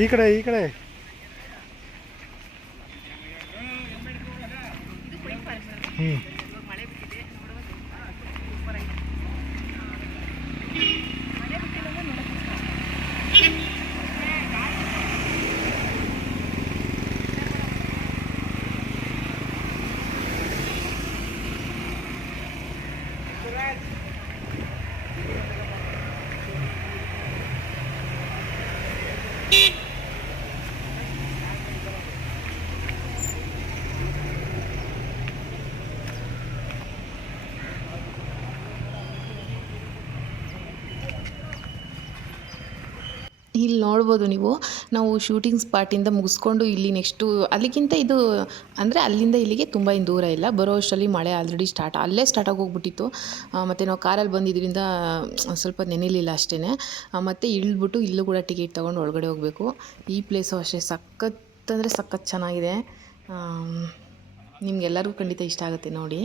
ಈ ಕಡೆ ಇಲ್ಲಿ ನೋಡ್ಬೋದು ನೀವು, ನಾವು ಶೂಟಿಂಗ್ ಸ್ಪಾಟಿಂದ ಮುಗಿಸ್ಕೊಂಡು ಇಲ್ಲಿ ನೆಕ್ಸ್ಟು ಅಲ್ಲಿಗಿಂತ ಇದು ಅಂದರೆ ಅಲ್ಲಿಂದ ಇಲ್ಲಿಗೆ ತುಂಬ ಏನು ದೂರ ಇಲ್ಲ. ಬರೋ ಅಷ್ಟರಲ್ಲಿ ಮಳೆ ಆಲ್ರೆಡಿ ಅಲ್ಲೇ ಸ್ಟಾರ್ಟ್ ಆಗೋಗ್ಬಿಟ್ಟಿತ್ತು. ಮತ್ತು ನಾವು ಕಾರಲ್ಲಿ ಬಂದಿದ್ದರಿಂದ ಸ್ವಲ್ಪ ನೆನೆಯಲಿಲ್ಲ ಅಷ್ಟೇ. ಮತ್ತು ಇಳಿದ್ಬಿಟ್ಟು ಇಲ್ಲೂ ಕೂಡ ಟಿಕೆಟ್ ತೊಗೊಂಡು ಒಳಗಡೆ ಹೋಗಬೇಕು. ಈ ಪ್ಲೇಸು ಅಷ್ಟೇ ಸಖತ್ ಅಂದರೆ ಸಖತ್ ಚೆನ್ನಾಗಿದೆ. ನಿಮ್ಗೆಲ್ಲರಿಗೂ ಖಂಡಿತ ಇಷ್ಟ ಆಗುತ್ತೆ ನೋಡಿ.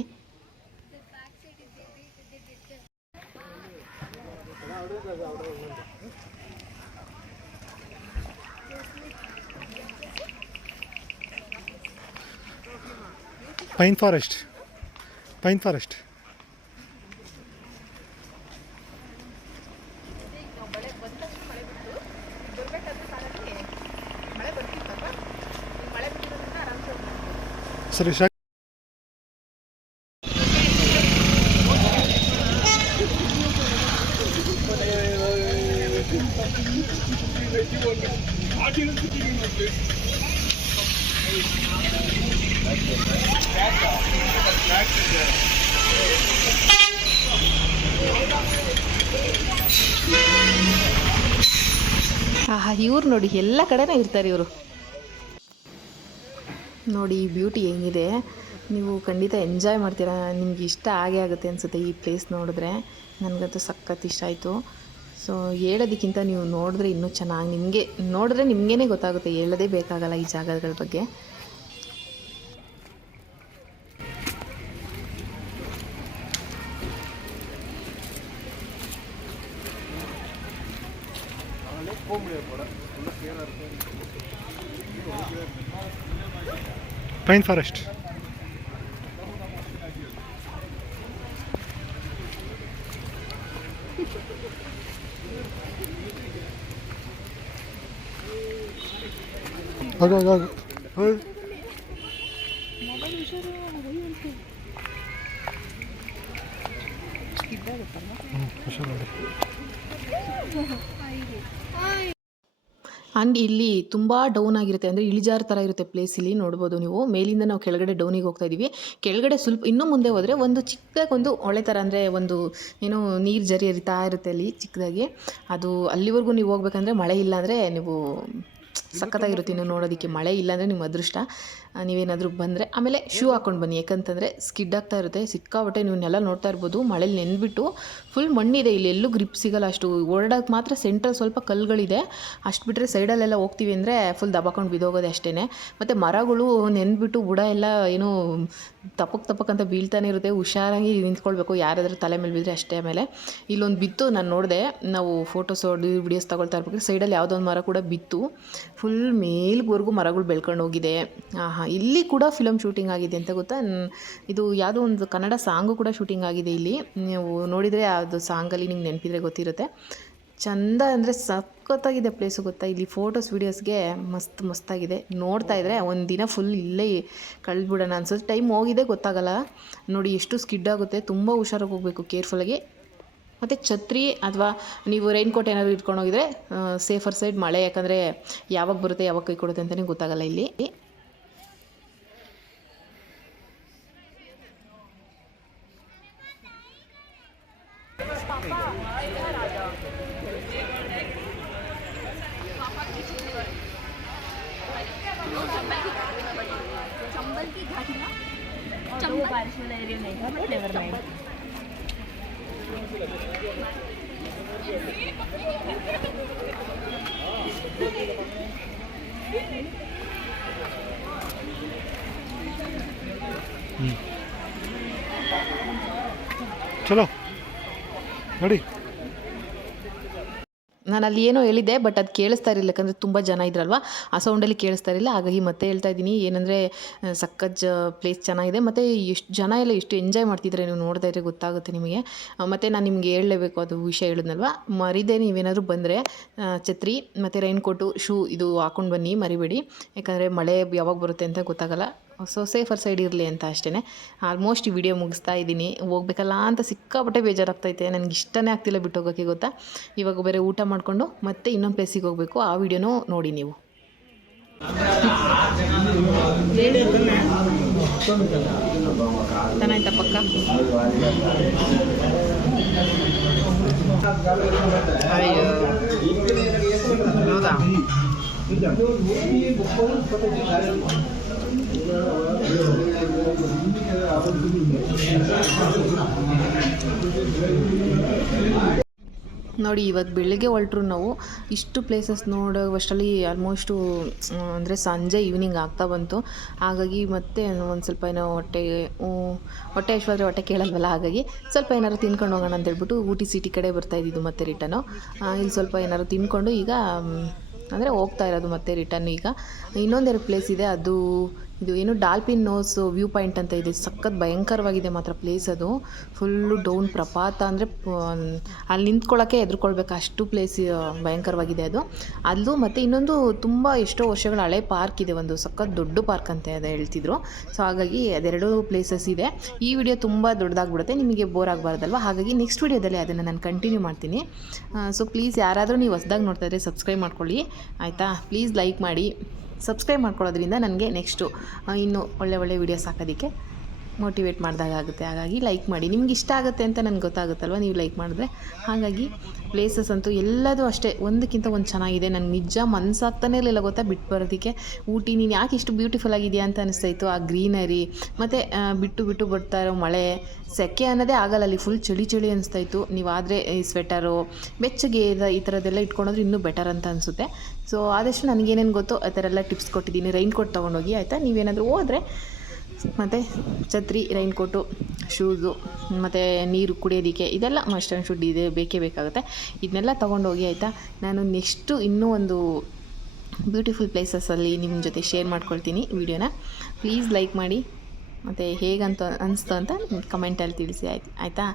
Pine forest. ಸರಿ ಇವ್ರು ನೋಡಿ ಎಲ್ಲ ಕಡೆನೂ ಇರ್ತಾರೆ ಇವರು. ನೋಡಿ ಈ ಬ್ಯೂಟಿ ಹೆಂಗಿದೆ, ನೀವು ಖಂಡಿತ ಎಂಜಾಯ್ ಮಾಡ್ತೀರಾ. ನಿಮ್ಗೆ ಇಷ್ಟ ಆಗೇ ಆಗುತ್ತೆ ಅನಿಸುತ್ತೆ ಈ ಪ್ಲೇಸ್ ನೋಡಿದ್ರೆ. ನನಗಂತೂ ಸಖತ್ ಇಷ್ಟ ಆಯಿತು. ಸೊ ಹೇಳೋದಕ್ಕಿಂತ ನೀವು ನೋಡಿದ್ರೆ ಇನ್ನೂ ಚೆನ್ನಾಗಿ, ನಿಮಗೆ ನೋಡಿದ್ರೆ ನಿಮಗೇ ಗೊತ್ತಾಗುತ್ತೆ, ಹೇಳೋದೇ ಬೇಕಾಗಲ್ಲ ಈ ಜಾಗಗಳ ಬಗ್ಗೆ. Pine forest. ಆಗ ಆ್ಯಂಡ್ ಇಲ್ಲಿ ತುಂಬ ಡೌನ್ ಆಗಿರುತ್ತೆ, ಅಂದರೆ ಇಳಿಜಾರು ಥರ ಇರುತ್ತೆ ಪ್ಲೇಸ್. ಇಲ್ಲಿ ನೋಡ್ಬೋದು ನೀವು, ಮೇಲಿಂದ ನಾವು ಕೆಳಗಡೆ ಡೌನಿಗೆ ಹೋಗ್ತಾ ಇದ್ದೀವಿ. ಕೆಳಗಡೆ ಸ್ವಲ್ಪ ಇನ್ನೂ ಮುಂದೆ ಹೋದರೆ ಒಂದು ಚಿಕ್ಕದಾಗಿ ಒಂದು ಹೊಳೆ ಥರ, ಅಂದರೆ ಒಂದು ಏನೋ ನೀರು ಜರಿ ಹರಿತಾ ಇರುತ್ತೆ ಅಲ್ಲಿ ಚಿಕ್ಕದಾಗಿ. ಅದು ಅಲ್ಲಿವರೆಗೂ ನೀವು ಹೋಗ್ಬೇಕಂದ್ರೆ ಮಳೆ ಇಲ್ಲ ಅಂದರೆ ನೀವು ಸಖತ್ತಾಗಿರುತ್ತೆ ಇನ್ನು ನೋಡೋದಕ್ಕೆ. ಮಳೆ ಇಲ್ಲಾಂದರೆ ನಿಮ್ಮ ಅದೃಷ್ಟ. ನೀವೇನಾದರೂ ಬಂದರೆ ಆಮೇಲೆ ಶೂ ಹಾಕ್ಕೊಂಡು ಬನ್ನಿ, ಯಾಕಂತಂದರೆ ಸ್ಕಿಡ್ ಆಗ್ತಾ ಇರುತ್ತೆ ಸಿಕ್ಕಾಬಟ್ಟೆ. ನೀವನ್ನೆಲ್ಲ ನೋಡ್ತಾ ಇರ್ಬೋದು, ಮಳೇಲಿ ನೆನ್ಬಿಟ್ಟು ಫುಲ್ ಮಣ್ಣಿದೆ ಇಲ್ಲಿ, ಎಲ್ಲೂ ಗ್ರಿಪ್ ಸಿಗೋಲ್ಲ. ಅಷ್ಟು ಓಡಾಡೋಕೆ ಮಾತ್ರ ಸೆಂಟ್ರಲ್ಲಿ ಸ್ವಲ್ಪ ಕಲ್ಲುಗಳಿದೆ, ಅಷ್ಟು ಬಿಟ್ಟರೆ ಸೈಡಲ್ಲೆಲ್ಲ ಹೋಗ್ತೀವಿ ಅಂದರೆ ಫುಲ್ ದಬಾಕೊಂಡು ಬಿದ್ದೋಗೋದೆ ಅಷ್ಟೇ. ಮತ್ತು ಮರಗಳು ನೆನ್ಬಿಟ್ಟು ಬುಡ ಎಲ್ಲ ಏನೋ ತಪ್ಪಕ್ಕೆ ಬೀಳ್ತಾನೆ ಇರುತ್ತೆ. ಹುಷಾರಾಗಿ ನಿಂತ್ಕೊಳ್ಬೇಕು, ಯಾರಾದರೂ ತಲೆ ಮೇಲೆ ಬಿದ್ದರೆ ಅಷ್ಟೇ. ಆಮೇಲೆ ಇಲ್ಲೊಂದು ಬಿತ್ತು, ನಾನು ನೋಡಿದೆ, ನಾವು ಫೋಟೋಸ್ ವಿಡಿಯೋಸ್ ತಗೊಳ್ತಾ ಇರ್ಬೇಕು, ಸೈಡಲ್ಲಿ ಯಾವುದೋ ಒಂದು ಮರ ಕೂಡ ಬಿತ್ತು. ಫುಲ್ ಮೇಲ್ವರೆಗೂ ಮರಗಳು ಬೆಳ್ಕೊಂಡು ಹೋಗಿದೆ. ಇಲ್ಲಿ ಕೂಡ ಫಿಲಮ್ ಶೂಟಿಂಗ್ ಆಗಿದೆ ಅಂತ ಗೊತ್ತಾ. ಇದು ಯಾವುದೋ ಒಂದು ಕನ್ನಡ ಸಾಂಗು ಕೂಡ ಶೂಟಿಂಗ್ ಆಗಿದೆ ಇಲ್ಲಿ. ನೀವು ನೋಡಿದರೆ ಅದು ಸಾಂಗಲ್ಲಿ ನಿಮ್ಗೆ ನೆನಪಿದ್ರೆ ಗೊತ್ತಿರುತ್ತೆ. ಚಂದ ಅಂದರೆ ಸಖತ್ತಾಗಿದೆ ಪ್ಲೇಸು ಗೊತ್ತಾ. ಇಲ್ಲಿ ಫೋಟೋಸ್ ವೀಡಿಯೋಸ್ಗೆ ಮಸ್ತಾಗಿದೆ. ನೋಡ್ತಾ ಇದ್ದರೆ ಒಂದು ದಿನ ಫುಲ್ ಇಲ್ಲೇ ಕಳೆದ್ಬಿಡೋಣ ಅನ್ಸುತ್ತೆ. ಟೈಮ್ ಹೋಗಿದೆ ಗೊತ್ತಾಗಲ್ಲ. ನೋಡಿ ಎಷ್ಟು ಸ್ಕಿಡ್ ಆಗುತ್ತೆ, ತುಂಬ ಹುಷಾರಾಗಿ ಹೋಗಬೇಕು, ಕೇರ್ಫುಲ್ಲಾಗಿ. ಮತ್ತು ಛತ್ರಿ ಅಥವಾ ನೀವು ರೈನ್ಕೋಟ್ ಏನಾದರೂ ಇಟ್ಕೊಂಡು ಹೋಗಿದ್ರೆ ಸೇಫರ್ ಸೈಡ್. ಮಳೆ ಯಾಕಂದರೆ ಯಾವಾಗ ಬರುತ್ತೆ ಯಾವಾಗ ಕೈ ಕೊಡುತ್ತೆ ಅಂತಲೇ ಗೊತ್ತಾಗಲ್ಲ ಇಲ್ಲಿ. ಚಲೋ ನೋಡಿ. ನಾನು ಅಲ್ಲಿ ಏನೋ ಹೇಳಿದ್ದೆ, ಬಟ್ ಅದು ಕೇಳಿಸ್ತಾ ಇರಲಿಲ್ಲ, ಯಾಕಂದರೆ ತುಂಬ ಜನ ಇದ್ರಲ್ವ, ಆ ಸೌಂಡಲ್ಲಿ ಕೇಳಿಸ್ತಾ ಇರಲಿಲ್ಲ. ಹಾಗಾಗಿ ಮತ್ತೆ ಹೇಳ್ತಾ ಇದ್ದೀನಿ, ಏನಂದರೆ ಸಖತ್ ಪ್ಲೇಸ್ ಚೆನ್ನಾಗಿದೆ. ಮತ್ತು ಎಷ್ಟು ಜನ ಎಲ್ಲ ಎಷ್ಟು ಎಂಜಾಯ್ ಮಾಡ್ತಿದ್ರೆ ನೀವು ನೋಡ್ತಾ ಇದ್ರೆ ಗೊತ್ತಾಗುತ್ತೆ ನಿಮಗೆ. ಮತ್ತು ನಾನು ನಿಮಗೆ ಹೇಳಲೇಬೇಕು, ಅದು ವಿಷಯ ಹೇಳಿದ್ನಲ್ವ, ಮರಿದೇ ನೀವೇನಾದರೂ ಬಂದರೆ ಛತ್ರಿ ಮತ್ತು ರೈನ್ಕೋಟು, ಶೂ ಇದು ಹಾಕ್ಕೊಂಡು ಬನ್ನಿ, ಮರಿಬೇಡಿ. ಯಾಕಂದರೆ ಮಳೆ ಯಾವಾಗ ಬರುತ್ತೆ ಅಂತ ಗೊತ್ತಾಗಲ್ಲ. ಸೊ ಸೇಫರ್ ಸೈಡ್ ಇರಲಿ ಅಂತ ಅಷ್ಟೇ. ಆಲ್ಮೋಸ್ಟ್ ಈ ವಿಡಿಯೋ ಮುಗಿಸ್ತಾ ಇದ್ದೀನಿ. ಹೋಗ್ಬೇಕಲ್ಲ ಅಂತ ಸಿಕ್ಕಾಪಟ್ಟೆ ಬೇಜಾರಾಗ್ತೈತೆ, ನನಗೆ ಇಷ್ಟನೇ ಆಗ್ತಿಲ್ಲ ಬಿಟ್ಟು ಹೋಗೋಕ್ಕೆ ಗೊತ್ತಾ. ಇವಾಗ ಬೇರೆ ಊಟ ಮಾಡಿಕೊಂಡು ಮತ್ತೆ ಇನ್ನೊಂದು ಪ್ಲೇಸಿಗೆ ಹೋಗಬೇಕು, ಆ ವಿಡಿಯೋನೂ ನೋಡಿ ನೀವು. ಚೆನ್ನಾಯ್ತಾ ಪಕ್ಕ? ಅಯ್ಯೋ ಹೌದಾ ನೋಡಿ ಇವತ್ತು ಬೆಳಿಗ್ಗೆ ಹೊರಟ್ರು ನಾವು ಇಷ್ಟು ಪ್ಲೇಸಸ್ ನೋಡೋವಷ್ಟರಲ್ಲಿ ಆಲ್ಮೋಸ್ಟು ಅಂದರೆ ಸಂಜೆ ಈವ್ನಿಂಗ್ ಆಗ್ತಾ ಬಂತು. ಹಾಗಾಗಿ ಮತ್ತೆ ಒಂದು ಸ್ವಲ್ಪ ಏನೋ ಹೊಟ್ಟೆ ಹಶ್ವಾದ್ರೆ ಹೊಟ್ಟೆ ಕೇಳಲ್ವಲ್ಲ, ಹಾಗಾಗಿ ಸ್ವಲ್ಪ ಏನಾದ್ರು ತಿನ್ಕೊಂಡು ಹೋಗೋಣ ಅಂತ ಹೇಳ್ಬಿಟ್ಟು ಊಟಿ ಸಿಟಿ ಕಡೆ ಬರ್ತಾಯಿದ್ದು ಮತ್ತೆ ರಿಟರ್ನು. ಇಲ್ಲಿ ಸ್ವಲ್ಪ ಏನಾದ್ರು ತಿನ್ಕೊಂಡು ಈಗ ಅಂದರೆ ಹೋಗ್ತಾ ಇರೋದು ಮತ್ತೆ ರಿಟರ್ನ್. ಈಗ ಇನ್ನೊಂದೆರಡು ಪ್ಲೇಸ್ ಇದೆ, ಅದು ಇದು ಏನು ಡಾಲ್ಫಿನ್ ನೋಸ್ ವ್ಯೂ ಪಾಯಿಂಟ್ ಅಂತ ಇದೆ. ಸಖತ್ ಭಯಂಕರವಾಗಿದೆ ಮಾತ್ರ ಪ್ಲೇಸ್. ಅದು ಫುಲ್ಲು ಡೌನ್ ಪ್ರಪಾತ ಅಂದರೆ ಅಲ್ಲಿ ನಿಂತ್ಕೊಳ್ಳೋಕ್ಕೆ ಹೆದರ್ಕೊಳ್ಬೇಕು, ಅಷ್ಟು ಪ್ಲೇಸ್ ಭಯಂಕರವಾಗಿದೆ ಅದು. ಅಲ್ಲೂ ಮತ್ತು ಇನ್ನೊಂದು ತುಂಬ ಎಷ್ಟೋ ವರ್ಷಗಳ ಹಳೆ ಪಾರ್ಕ್ ಇದೆ, ಒಂದು ಸಖತ್ ದೊಡ್ಡ ಪಾರ್ಕ್ ಅಂತ ಅದು ಹೇಳ್ತಿದ್ರು. ಸೊ ಹಾಗಾಗಿ ಅದೆರಡು ಪ್ಲೇಸಸ್ ಇದೆ. ಈ ವಿಡಿಯೋ ತುಂಬ ದೊಡ್ಡದಾಗ್ಬಿಡುತ್ತೆ, ನಿಮಗೆ ಬೋರ್ ಆಗಬಾರ್ದಲ್ವ. ಹಾಗಾಗಿ ನೆಕ್ಸ್ಟ್ ವಿಡಿಯೋದಲ್ಲಿ ಅದನ್ನು ನಾನು ಕಂಟಿನ್ಯೂ ಮಾಡ್ತೀನಿ. ಸೊ ಪ್ಲೀಸ್ ಯಾರಾದರೂ ನೀವು ಹೊಸ್ದಾಗಿ ನೋಡ್ತಾ ಇದ್ದರೆ ಸಬ್ಸ್ಕ್ರೈಬ್ ಮಾಡ್ಕೊಳ್ಳಿ ಆಯಿತಾ. ಪ್ಲೀಸ್ ಲೈಕ್ ಮಾಡಿ. ಸಬ್ಸ್ಕ್ರೈಬ್ ಮಾಡ್ಕೊಳ್ಳೋದ್ರಿಂದ ನನಗೆ ನೆಕ್ಸ್ಟು ಇನ್ನೂ ಒಳ್ಳೆ ವೀಡಿಯೋಸ್ ಹಾಕೋದಕ್ಕೆ ಮೋಟಿವೇಟ್ ಮಾಡಿದಾಗುತ್ತೆ. ಹಾಗಾಗಿ ಲೈಕ್ ಮಾಡಿ, ನಿಮ್ಗೆ ಇಷ್ಟ ಆಗುತ್ತೆ ಅಂತ ನನಗೆ ಗೊತ್ತಾಗುತ್ತಲ್ವ ನೀವು ಲೈಕ್ ಮಾಡಿದ್ರೆ. ಹಾಗಾಗಿ ಪ್ಲೇಸಸ್ ಅಂತೂ ಎಲ್ಲದೂ ಅಷ್ಟೇ ಒಂದಕ್ಕಿಂತ ಒಂದು ಚೆನ್ನಾಗಿದೆ. ನನಗೆ ನಿಜ ಮನಸ್ಸಾಗ್ತಾನೆ ಇರಲಿಲ್ಲ ಗೊತ್ತಾ ಬಿಟ್ಟು ಬರೋದಕ್ಕೆ. ಊಟಿ ನೀನು ಯಾಕೆ ಇಷ್ಟು ಬ್ಯೂಟಿಫುಲ್ ಆಗಿದೆಯಾ ಅಂತ ಅನಿಸ್ತಾಯಿತ್ತು. ಆ ಗ್ರೀನರಿ ಮತ್ತು ಬಿಟ್ಟು ಬರ್ತಾ ಇರೋ ಮಳೆ, ಸೆಕೆ ಅನ್ನೋದೇ ಆಗಲ್ಲ ಅಲ್ಲಿ, ಫುಲ್ ಚಳಿ ಅನಿಸ್ತಾಯಿತ್ತು. ನೀವಾದರೆ ಈ ಸ್ವೆಟರು ಬೆಚ್ಚಗೆ ಈ ಥರದ್ದೆಲ್ಲ ಇಟ್ಕೊಂಡ್ರೆ ಇನ್ನೂ ಬೆಟರ್ ಅಂತ ಅನಿಸುತ್ತೆ. ಸೊ ಆದಷ್ಟು ನನಗೇನೇನು ಗೊತ್ತೋ ಆ ಥರ ಎಲ್ಲ ಟಿಪ್ಸ್ ಕೊಟ್ಟಿದ್ದೀನಿ. ರೈನ್ ಕೋಟ್ ತೊಗೊಂಡೋಗಿ ಆಯಿತಾ. ನೀವೇನಾದರೂ ಹೋದರೆ ಮತ್ತು ಛತ್ರಿ, ರೈನ್ ಕೋಟು, ಶೂಸು ಮತ್ತು ನೀರು ಕುಡಿಯೋದಕ್ಕೆ ಇದೆಲ್ಲ ಮಸ್ಟ್ ಆ್ಯಂಡ್ ಶುಡ್ ಇದೆ, ಬೇಕೇ ಬೇಕಾಗುತ್ತೆ. ಇದನ್ನೆಲ್ಲ ತೊಗೊಂಡೋಗಿ ಆಯಿತಾ. ನಾನು ನೆಕ್ಸ್ಟು ಇನ್ನೂ ಒಂದು ಬ್ಯೂಟಿಫುಲ್ ಪ್ಲೇಸಸಲ್ಲಿ ನಿಮ್ಮ ಜೊತೆ ಶೇರ್ ಮಾಡ್ಕೊಳ್ತೀನಿ ವಿಡಿಯೋನ. ಪ್ಲೀಸ್ ಲೈಕ್ ಮಾಡಿ ಮತ್ತು ಹೇಗಂತ ಅನಿಸ್ತು ಅಂತ ಕಮೆಂಟಲ್ಲಿ ತಿಳಿಸಿ ಆಯಿತಾ.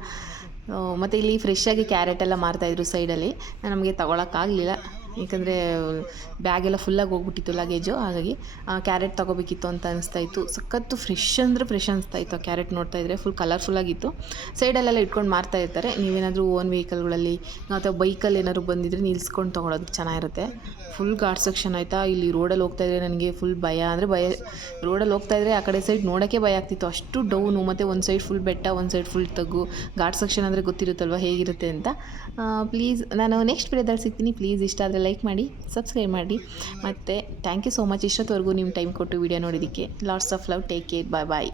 ಮತ್ತು ಇಲ್ಲಿ ಫ್ರೆಶ್ಶಾಗಿ ಕ್ಯಾರೆಟ್ ಎಲ್ಲ ಮಾರ್ತಾಯಿದ್ರು ಸೈಡಲ್ಲಿ. ನಮಗೆ ತೊಗೊಳಕ್ಕಾಗಲಿಲ್ಲ, ಏಕೆಂದರೆ ಬ್ಯಾಗೆಲ್ಲ ಫುಲ್ಲಾಗಿ ಹೋಗ್ಬಿಟ್ಟಿತ್ತು ಲಗೇಜು. ಹಾಗಾಗಿ ಕ್ಯಾರೆಟ್ ತೊಗೋಬೇಕಿತ್ತು ಅಂತ ಅನಿಸ್ತಾಯಿತ್ತು. ಸಖತ್ತು ಫ್ರೆಶ್ ಅಂದರೆ ಫ್ರೆಶ್ ಅನಿಸ್ತಾಯಿತ್ತು. ಆ ಕ್ಯಾರೆಟ್ ನೋಡ್ತಾಯಿದ್ರೆ ಫುಲ್ ಕಲರ್ಫುಲ್ಲಾಗಿತ್ತು. ಸೈಡಲ್ಲೆಲ್ಲ ಇಟ್ಕೊಂಡು ಮಾರ್ತಾ ಇರ್ತಾರೆ. ನೀವೇನಾದರೂ ಓನ್ ವೆಹಿಕಲ್ಗಳಲ್ಲಿ ಅಥವಾ ಬೈಕಲ್ಲಿ ಏನಾದ್ರು ಬಂದಿದ್ರೆ ನಿಲ್ಸ್ಕೊಂಡು ತೊಗೊಳೋದಕ್ಕೆ ಚೆನ್ನಾಗಿರುತ್ತೆ. ಫುಲ್ ಘಾಟ್ ಸೆಕ್ಷನ್ ಆಯಿತಾ. ಇಲ್ಲಿ ರೋಡಲ್ಲಿ ಹೋಗ್ತಾಯಿದ್ರೆ ನನಗೆ ಫುಲ್ ಭಯ ರೋಡಲ್ಲಿ ಹೋಗ್ತಾಯಿದ್ರೆ ಆ ಕಡೆ ಸೈಡ್ ನೋಡೋಕ್ಕೆ ಭಯ ಆಗ್ತಿತ್ತು, ಅಷ್ಟು ಡೌನು. ಮತ್ತು ಒಂದು ಸೈಡ್ ಫುಲ್ ಬೆಟ್ಟ, ಒಂದು ಸೈಡ್ ಫುಲ್ ತಗ್ಗು. ಘಾಟ್ ಸೆಕ್ಷನ್ ಅಂದರೆ ಗೊತ್ತಿರುತ್ತಲ್ವ ಹೇಗಿರುತ್ತೆ ಅಂತ. ಪ್ಲೀಸ್ ನಾನು ನೆಕ್ಸ್ಟ್ ವಿಡಿಯೋದಲ್ಲಿ ಸಿಗ್ತೀನಿ. ಪ್ಲೀಸ್ ಇಷ್ಟ ಆದರೆ ಲೈಕ್ ಮಾಡಿ, ಸಬ್ಸ್ಕ್ರೈಬ್ ಮಾಡಿ. ಮತ್ತು ಥ್ಯಾಂಕ್ ಯು ಸೋ ಮಚ್ ಇಷ್ಟೊತ್ತವರೆಗೂ ನಿಮ್ಮ ಟೈಮ್ ಕೊಟ್ಟು ವಿಡಿಯೋ ನೋಡೋದಕ್ಕೆ. Lots of love, take care, bye.